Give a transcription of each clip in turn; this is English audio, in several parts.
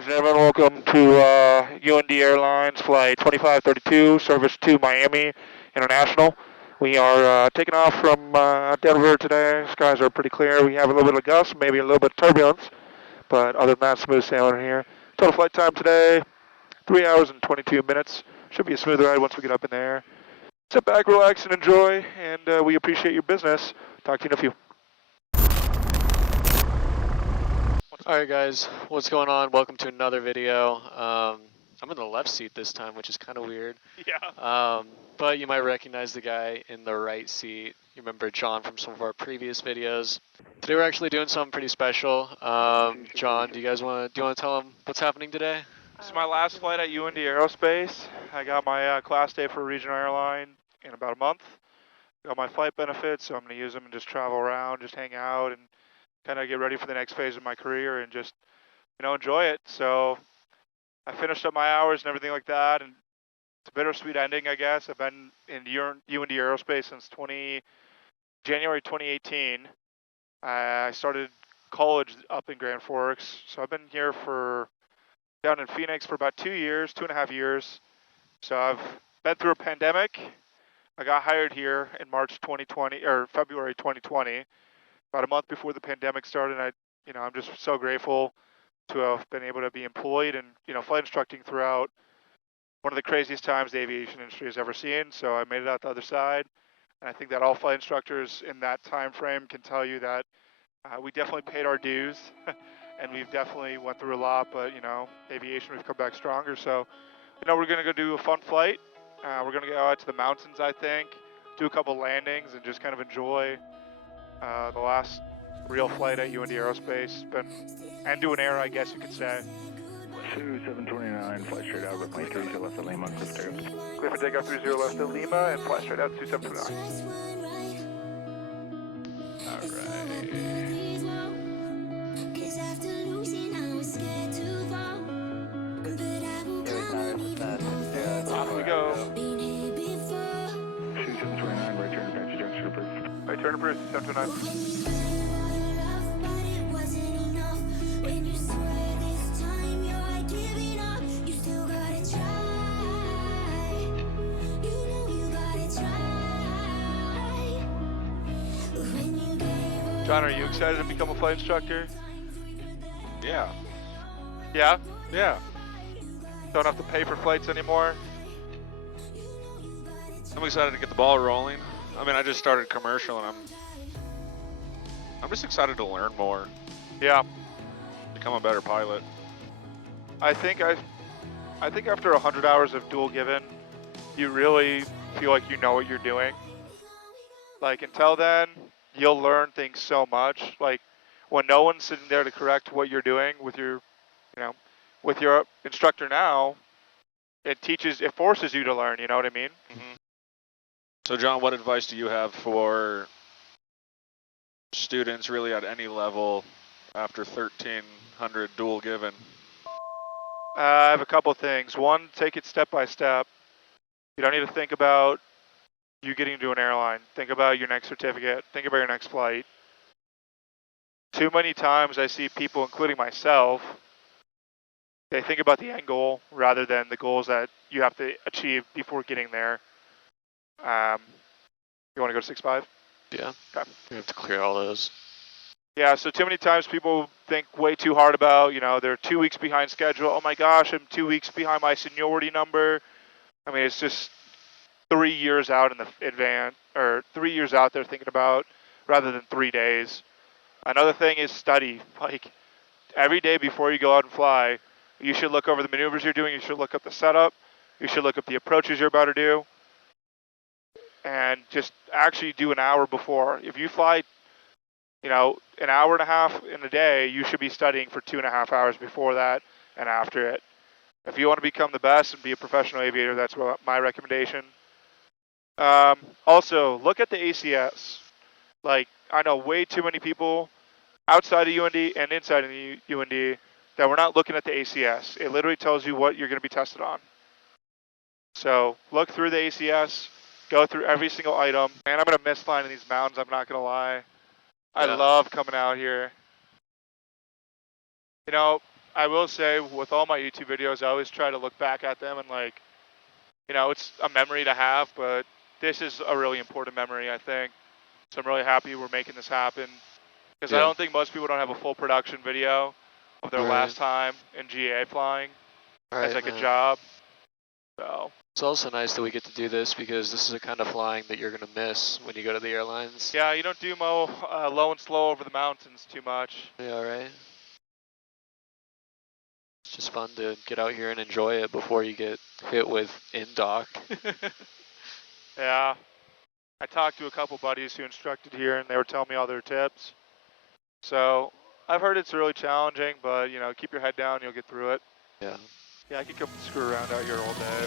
Ladies and gentlemen, welcome to UND Airlines Flight 2532, service to Miami International. We are taking off from Denver today. Skies are pretty clear. We have a little bit of gust, maybe a little bit of turbulence, but other than that, smooth sailing here. Total flight time today, 3 hours and 22 minutes. Should be a smooth ride once we get up in the air. Sit back, relax, and enjoy, and we appreciate your business. Talk to you in a few. Alright guys, what's going on? Welcome to another video. I'm in the left seat this time, which is kind of weird. Yeah. But you might recognize the guy in the right seat. You remember John from some of our previous videos. Today we're actually doing something pretty special. John, do you want to tell them what's happening today? This is my last flight at UND Aerospace. I got my class day for a regional airline in about a month. Got my flight benefits, so I'm going to use them and just travel around, just hang out, and kind of get ready for the next phase of my career and just, enjoy it. So I finished up my hours and everything like that, and it's a bittersweet ending, I guess. I've been in UND Aerospace since January 2018. I started college up in Grand Forks, so I've been here down in Phoenix for about 2.5 years. So I've been through a pandemic. I got hired here in February 2020. About a month before the pandemic started. I'm just so grateful to have been able to be employed and, flight instructing throughout one of the craziest times the aviation industry has ever seen. So I made it out the other side. And I think that all flight instructors in that time frame can tell you that we definitely paid our dues and we've definitely went through a lot, but, aviation, we've come back stronger. So, we're going to go do a fun flight. We're going to go out to the mountains, I think, do a couple landings and just kind of enjoy the last real flight at UND Aerospace, and do an air, I guess you could say. 2729, fly straight out, runway 30 left of Lima, cliff takeoff. Clear for takeoff 30 left of Lima, and fly straight out 2729. Off we go. 2729, right turn, Apache Junction approved. Right turn approved, 2729. John, are you excited to become a flight instructor? Yeah. Yeah? Yeah. Don't have to pay for flights anymore? I'm excited to get the ball rolling. I mean, I just started commercial and I'm just excited to learn more, Yeah. become a better pilot. I think after 100 hours of dual given, you really feel like you know what you're doing. Like until then, you'll learn things so much. Like when no one's sitting there to correct what you're doing with your instructor now, it forces you to learn, you know what I mean? Mm-hmm. So John, what advice do you have for students really at any level after 1,300 dual given? I have a couple things. One, take it step by step. You don't need to think about you getting into an airline. Think about your next certificate. Think about your next flight. Too many times I see people, including myself, they think about the end goal rather than the goals that you have to achieve before getting there. You want to go to 6.5? Yeah. Okay. We have to clear all those. Yeah, so too many times people think way too hard about, they're 2 weeks behind schedule. Oh my gosh, I'm 2 weeks behind my seniority number. I mean, it's just 3 years out in the advance, or 3 years out there thinking about rather than 3 days. Another thing is study. Like every day before you go out and fly, you should look over the maneuvers you're doing. You should look up the setup. You should look up the approaches you're about to do. And just actually do an hour before. If you fly, an hour and a half in a day, you should be studying for 2.5 hours before that and after it. If you want to become the best and be a professional aviator, that's my recommendation. Also, look at the ACS. Like, I know way too many people outside of UND and inside of the UND that we're not looking at the ACS. It literally tells you what you're going to be tested on. So look through the ACS, go through every single item. Man, I'm going to miss flying in these mountains, I'm not going to lie. I love coming out here. I will say, with all my YouTube videos, I always try to look back at them and like, you know, it's a memory to have, but this is a really important memory, I think. So I'm really happy we're making this happen, because I Yeah. don't think most people don't have a full production video of their Right. last time in GA flying as Right, like a man. job. So It's also nice that we get to do this because this is a kind of flying that you're gonna miss when you go to the airlines. yeah, you don't do low and slow over the mountains too much. Yeah, right. It's just fun to get out here and enjoy it before you get hit with in-dock. Yeah, I talked to a couple buddies who instructed here, and they were telling me all their tips. So I've heard it's really challenging, but you know, keep your head down, you'll get through it. Yeah. Yeah, I could come screw around out here all day.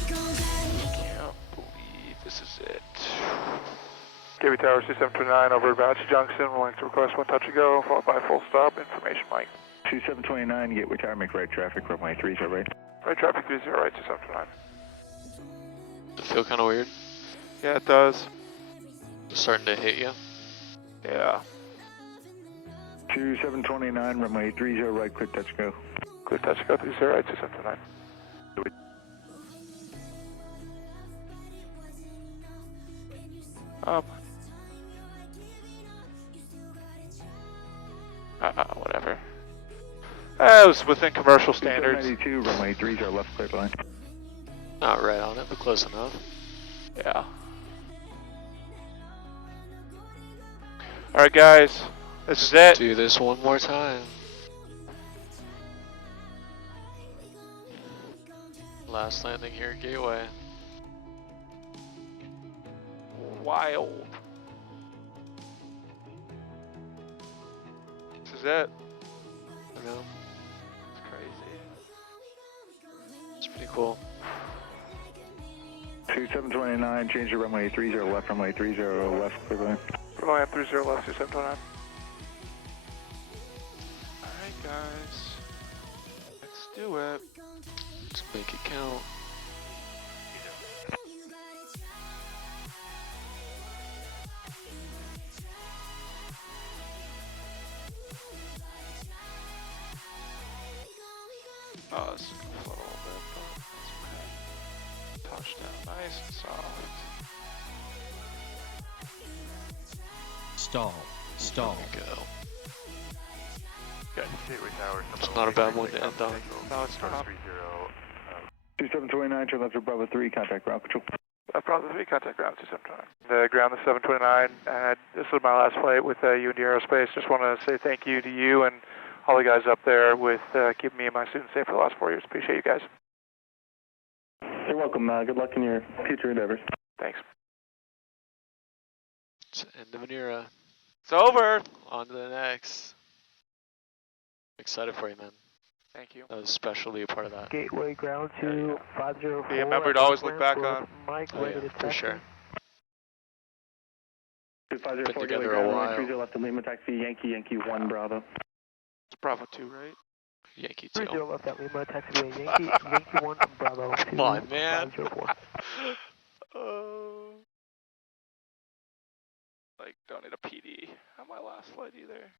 Can't believe this is it. KB Tower C729 over at Voucher Junction. We'll like to request one touch and go, followed by full stop. Information mic. 2729, get return, make right traffic, runway 30 right. Right traffic 30 right 2729. Does it feel kind of weird? Yeah, it does. It's starting to hit you? Yeah. 2729, runway 30 right, clear touch go. Clear touch go 30 right 2729. Whatever. It was within commercial standards. 92, runway 30 left, clear line. Not right on it, but close enough. Yeah. Alright guys, this is it. Do this one more time. Last landing here at Gateway. Wild. This is it. I know. It's crazy. It's pretty cool. 2729, change to runway 30 left, runway 30 left, clear line. Runway 30 left 2729. Alright guys, let's do it. Let's make it count. Oh, this is gonna float a little bit, but that's okay. Touchdown, nice and soft. Stall. Stall. There we go. Okay. It's not a bad one to end on. No, it's not. 2729, turn left to Bravo 3, contact ground control. Bravo 3, contact ground 2729. The ground is 729. This was my last flight with UND Aerospace. Just want to say thank you to you and all the guys up there with keeping me and my students safe for the last 4 years. Appreciate you guys. You're welcome. Good luck in your future endeavors. Thanks. It's the end of an era. It's over. On to the next. Excited for you, man. Thank you. That was special to be a part of that. Gateway ground to 504. Be a memory to always look back on. Mike, Oh, ready yeah, to for taxi. sure. 504, Been together a while. 30 left to Lima, taxi, Yankee 1, Bravo. It's Bravo 2, right? Yankee 30 2. left at Lima, taxi to Yankee 1 from Bravo. Come on, man. 504. Like, don't need a PD on my last flight either.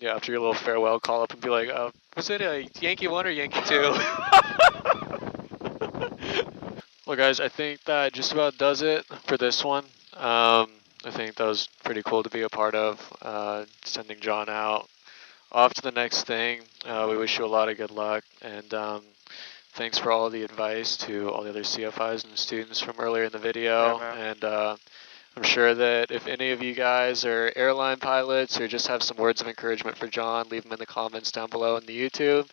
Yeah, after your little farewell, call up and be like, was it a Yankee 1 or Yankee 2? Well, guys, I think that just about does it for this one. I think that was pretty cool to be a part of, sending John out. Off to the next thing. We wish you a lot of good luck, and thanks for all the advice to all the other CFIs and students from earlier in the video. Yeah, and I'm sure that if any of you guys are airline pilots or just have some words of encouragement for John, leave them in the comments down below in the YouTube.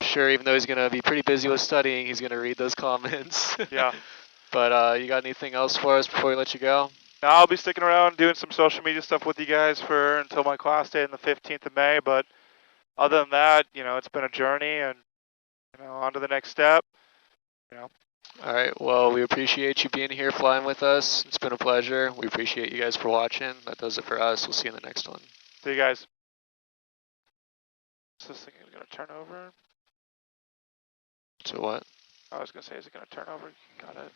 I'm sure even though he's going to be pretty busy with studying, he's going to read those comments. Yeah. But you got anything else for us before we let you go? Now I'll be sticking around doing some social media stuff with you guys for until my class day on the 15th of May. But other than that, you know, it's been a journey, and you know, on to the next step. You know. All right, well, we appreciate you being here, flying with us. It's been a pleasure. We appreciate you guys for watching. That does it for us. We'll see you in the next one. See you guys. Is this thing gonna turn over? So what? I was gonna say, is it gonna turn over? Got it.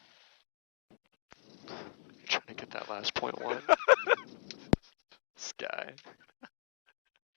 Trying to get that last point one. This guy.